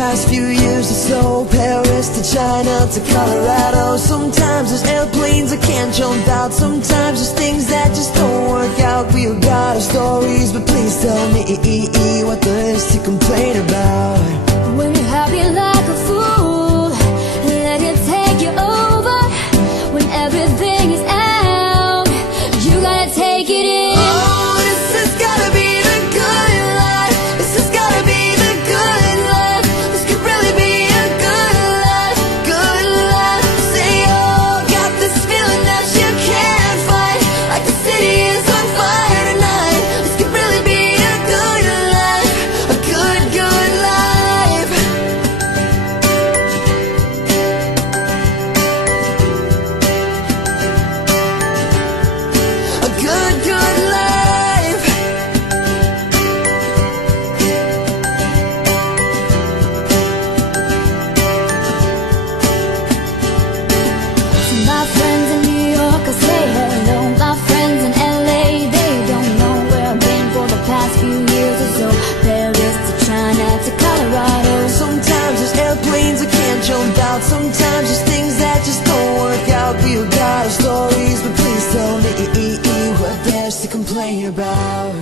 past few years or so, Paris to China to Colorado. Sometimes there's airplanes I can't jump out. Sometimes there's things that just don't work out. We all got our stories, but please tell me what there is to complain about. When you're happy like a fool, let it take you over. When everything is out, you gotta take it in. Oh, this has gotta be the good life. This has gotta be the good life. This could really be a good life, good life. Say, oh, got this feeling that you can't fight, like the city is on fire tonight. This could really be a good life, a good, good life. A good, good life. To my friends in New York, I say hello. My friends in LA, they don't know where I've been for the past few years or so. Paris to China to Colorado. Sometimes there's airplanes I can't jump out. Sometimes there's things that just don't work out. We all got our stories, but please tell me what there's to complain about.